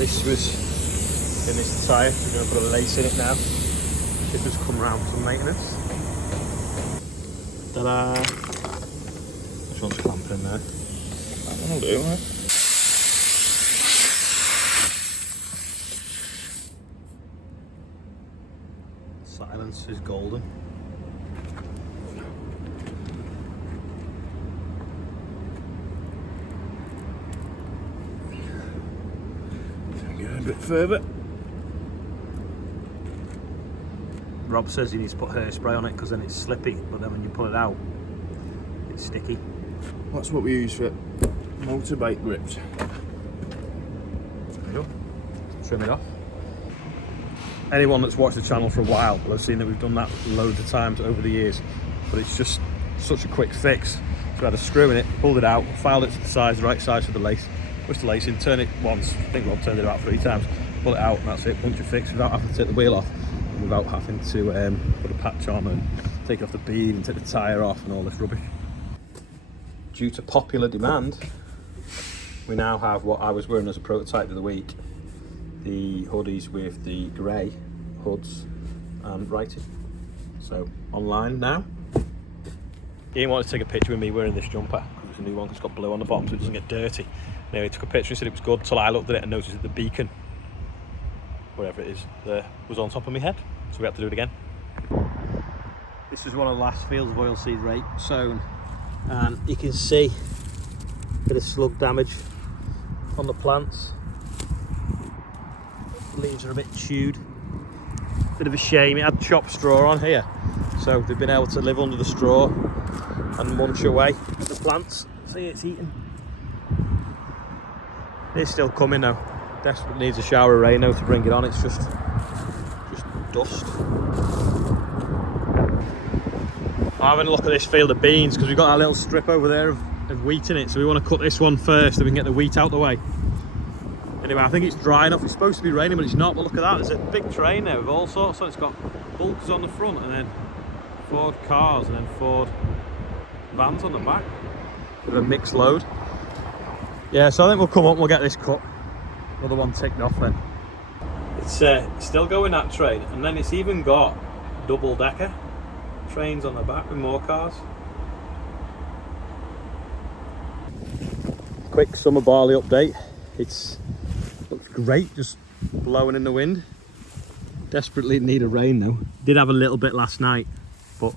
This was in this tyre. We're going to put a lace in it now. It just come round for maintenance. Ta-da! Which one's clamping in there? That one will do, right? Silence is golden. Go a bit further. Rob says he needs to put hairspray on it because then it's slippy, but then when you pull it out, it's sticky. That's what we use for motorbike grips. There you go. Trim it off. Anyone that's watched the channel for a while will have seen that we've done that loads of times over the years, but it's just such a quick fix. So we had a screw in it, pulled it out, filed it to the size, the right size for the lace, pushed the lace in, turn it once, I think Rob turned it about 3 times, pull it out, and that's it, punch it fixed without having to take the wheel off, and without having to put a patch on and take off the bead and take the tyre off and all this rubbish. Due to popular demand, we now have what I was wearing as a prototype of the week, the hoodies with the grey hoods and writing. So online now. Ian wanted to take a picture with me wearing this jumper because it's a new one, 'cause it's got blue on the bottom so it doesn't get dirty. Anyway, he took a picture and said it was good, until I looked at it and noticed that the beacon, wherever it is, there was on top of my head, so we had to do it again. This is one of the last fields of oilseed rape sown, and you can see a bit of slug damage on the plants. The leaves are a bit chewed. Bit of a shame, it had chopped straw on here, so they've been able to live under the straw and munch away at the plants. See, it's eating. It's still coming though. Desperately needs a shower of rain now to bring it on. It's just dust. I'm having a look at this field of beans because we've got that little strip over there of wheat in it, so we want to cut this one first so we can get the wheat out the way. Anyway, I think it's dry enough. It's supposed to be raining, but it's not. But look at that, there's a big train there with all sorts. So it's got bulkers on the front and then Ford cars and then Ford vans on the back with a mixed load. Yeah, so I think we'll come up and we'll get this cut. Another one ticked off then. It's still going, that train, and then it's even got double-decker trains on the back with more cars. Quick summer barley update. Looks great, just blowing in the wind. Desperately need a rain though. Did have a little bit last night, but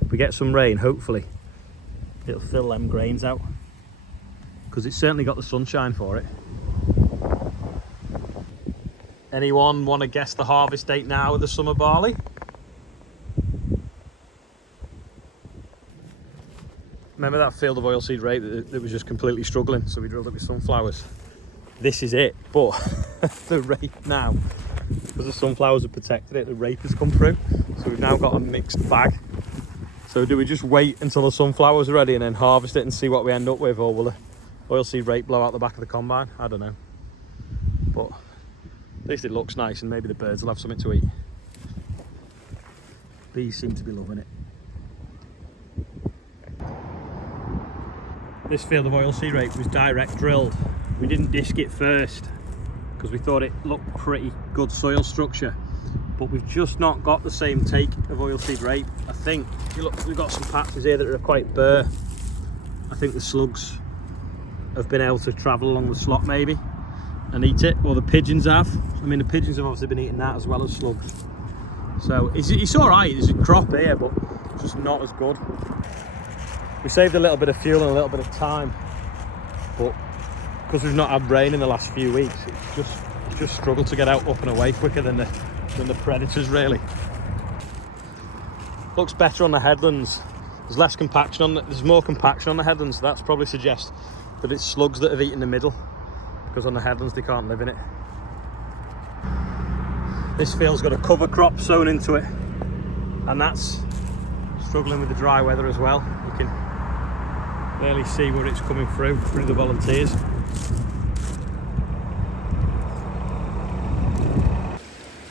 if we get some rain, hopefully it'll fill them grains out, because it's certainly got the sunshine for it. Anyone want to guess the harvest date now of the summer barley? Remember that field of oilseed rape that was just completely struggling, so we drilled it with sunflowers? This is it, but the rape now, because the sunflowers have protected it, the rape has come through, so we've now got a mixed bag. So do we just wait until the sunflowers are ready and then harvest it and see what we end up with, or will the oilseed rape blow out the back of the combine? I don't know, but at least it looks nice and maybe the birds will have something to eat. Bees seem to be loving it. This field of oilseed rape was direct drilled. We didn't disc it first because we thought it looked pretty good soil structure, but we've just not got the same take of oilseed rape. I think, if you look, we've got some patches here that are quite bare. I think the slugs have been able to travel along the slot maybe and eat it, or the pigeons have. I mean, the pigeons have obviously been eating that as well as slugs. So it's all right, there's a crop here, but it's just not as good. We saved a little bit of fuel and a little bit of time, but because we've not had rain in the last few weeks, it's just struggled to get out up and away quicker than the predators really. Looks better on the headlands. There's less compaction there's more compaction on the headlands, so that's probably suggests that it's slugs that have eaten the middle, because on the headlands they can't live in it. This field's got a cover crop sown into it, and that's struggling with the dry weather as well. You can clearly see where it's coming through the volunteers.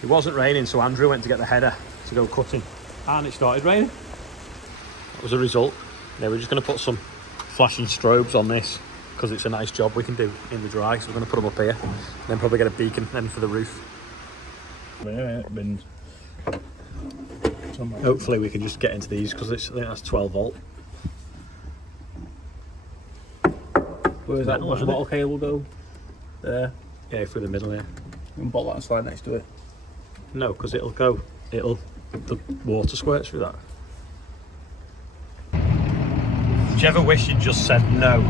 It wasn't raining, so Andrew went to get the header to go cutting, and it started raining. That was a result. Now we're just going to put some flashing strobes on this because it's a nice job we can do in the dry. So we're going to put them up here, and then probably get a beacon then for the roof. Hopefully we can just get into these, because I think that's 12 volt. Where's that bottle cable go? There. Yeah, through the middle here. You can bolt that and slide next to it. No, because the water squirts through that. Do you ever wish you'd just said no?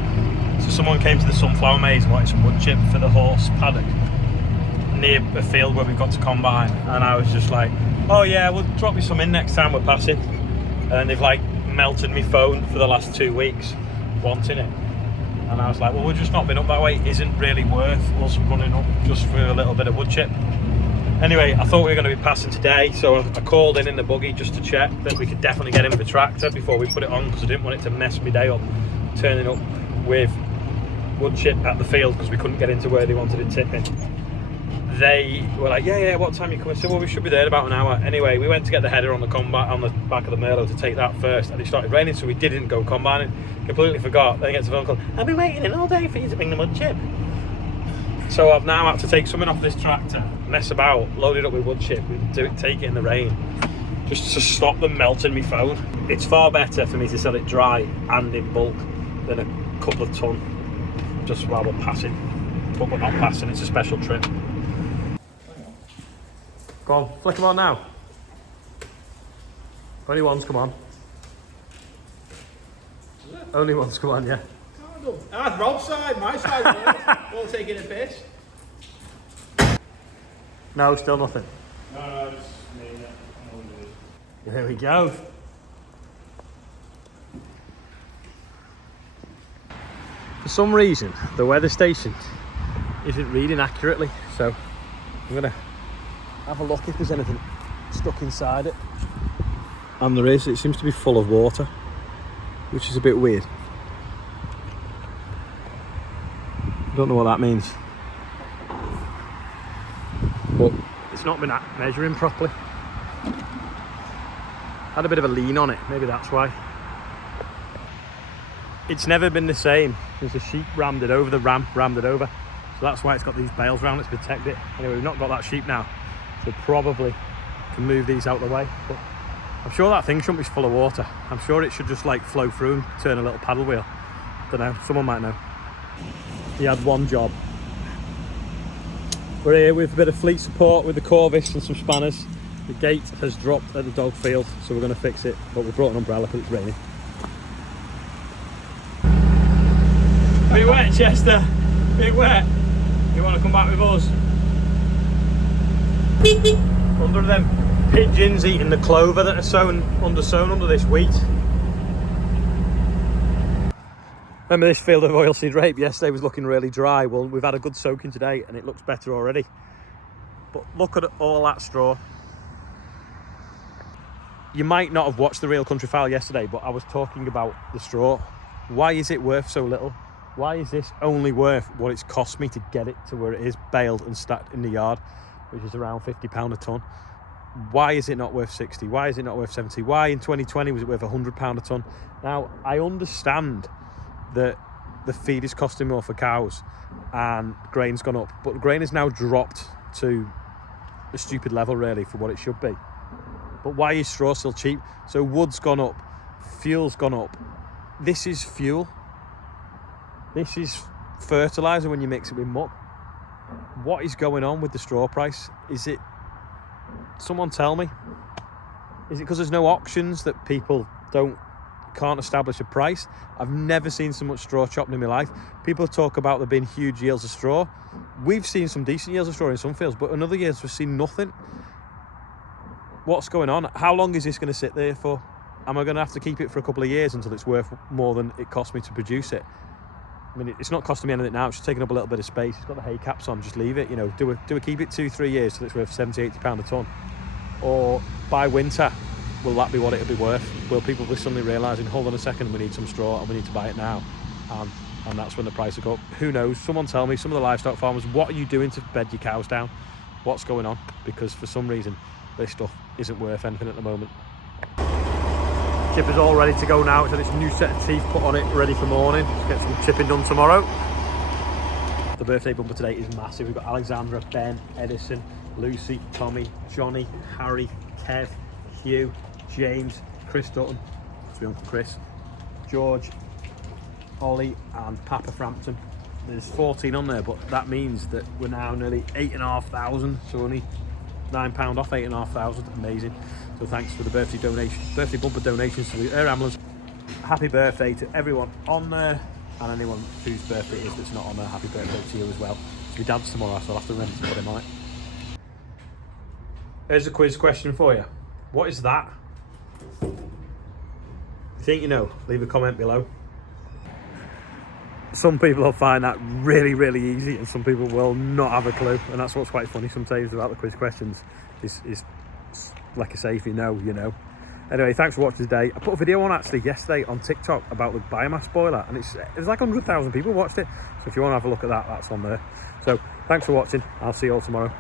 So someone came to the sunflower maze and wanted some wood chip for the horse paddock near a field where we've got to combine, and I was just like, oh yeah, we'll drop you some in next time we're passing. And they've like melted me phone for the last 2 weeks wanting it. And I was like, well, we've just not been up that way. It isn't really worth us running up just for a little bit of wood chip. Anyway, I thought we were going to be passing today, so I called in the buggy just to check that we could definitely get in with a tractor before we put it on, because I didn't want it to mess me day up turning up with wood chip at the field, because we couldn't get into where they wanted it tipping. They were like, yeah, what time are you coming? I said, well, we should be there in about an hour. Anyway, we went to get the header on the back of the Merlot to take that first, and it started raining, so we didn't go combining. Completely forgot. Then I get a phone call, I've been waiting all day for you to bring the wood chip. So I've now had to take something off this tractor, mess about, load it up with wood chip, take it in the rain, just to stop them melting me phone. It's far better for me to sell it dry and in bulk than a couple of ton just while we're passing. But we're not passing, it's a special trip. Go on, flick them on now. Only ones, come on. Only ones, come on, yeah. That's Rob's side, my side. All taking a piss. No, still nothing. No, just me. There we go. For some reason, the weather station isn't reading accurately, so I'm gonna have a look if there's anything stuck inside it. And there is. It seems to be full of water, which is a bit weird. Don't know what that means, but it's not been measuring properly. Had a bit of a lean on it, maybe that's why. It's never been the same since the sheep rammed it over, the ramp rammed it over, so that's why it's got these bales around it to protect it. Anyway, we've not got that sheep now, so probably can move these out of the way, but I'm sure that thing shouldn't be full of water. I'm sure it should just like flow through and turn a little paddle wheel. Don't know, someone might know. He had one job. We're here with a bit of fleet support with the Corvus and some spanners. The gate has dropped at the dog field, so we're going to fix it, but we brought an umbrella because it's raining. Bit wet, Chester. Bit wet. You want to come back with us? Under them pigeons eating the clover that are sown under this wheat. Remember this field of oilseed rape yesterday was looking really dry. Well, we've had a good soaking today and it looks better already. But look at all that straw. You might not have watched the Real Countryfile yesterday, but I was talking about the straw. Why is it worth so little? Why is this only worth what it's cost me to get it to where it is, baled and stacked in the yard, which is around £50 a tonne? Why is it not worth 60? Why is it not worth 70? Why in 2020 was it worth £100 a tonne? Now, I understand that the feed is costing more for cows and grain's gone up, but grain has now dropped to a stupid level really for what it should be. But why is straw still cheap? So wood's gone up, fuel's gone up. This is fuel. This is fertiliser when you mix it with muck. What is going on with the straw price? Is it, someone tell me, is it because there's no auctions that people can't establish a price? I've never seen so much straw chopped in my life. People talk about there being huge yields of straw. We've seen some decent yields of straw in some fields, but in other years we've seen nothing. What's going on? How long is this going to sit there for? Am I going to have to keep it for a couple of years until it's worth more than it cost me to produce it? I mean, it's not costing me anything now. It's just taking up a little bit of space. It's got the hay caps on. Just leave it. You know, do we keep it 2-3 years till it's worth £70-80 a tonne? Or by winter, will that be what it'll be worth? Will people be suddenly realising, hold on a second, we need some straw and we need to buy it now? And that's when the price will go up. Who knows? Someone tell me, some of the livestock farmers, what are you doing to bed your cows down? What's going on? Because for some reason, this stuff isn't worth anything at the moment. Chipper's all ready to go now. It's had its new set of teeth put on it, ready for morning. Let's get some chipping done tomorrow. The birthday bumper today is massive. We've got Alexandra, Ben, Edison, Lucy, Tommy, Johnny, Harry, Kev, Hugh, James, Chris Dutton, that's my Uncle Chris, George, Ollie and Papa Frampton. There's 14 on there, but that means that we're now nearly 8,500, so only £9 off 8,500. Amazing. So thanks for the birthday bumper donations to the air ambulance. Happy birthday to everyone on there, and anyone whose birthday it is that's not on there, happy birthday to you as well. It's my dad's tomorrow, so I'll have to remember to put him on it. Here's a quiz question for you. What is that? If you think you know, leave a comment below. Some people will find that really, really easy, and some people will not have a clue, and that's what's quite funny sometimes about the quiz questions. Is like I say, if you know, you know. Anyway, thanks for watching today. I put a video on actually yesterday on TikTok about the biomass boiler, and it's like 100,000 people watched it. So if you want to have a look at that, that's on there. So thanks for watching. I'll see you all tomorrow.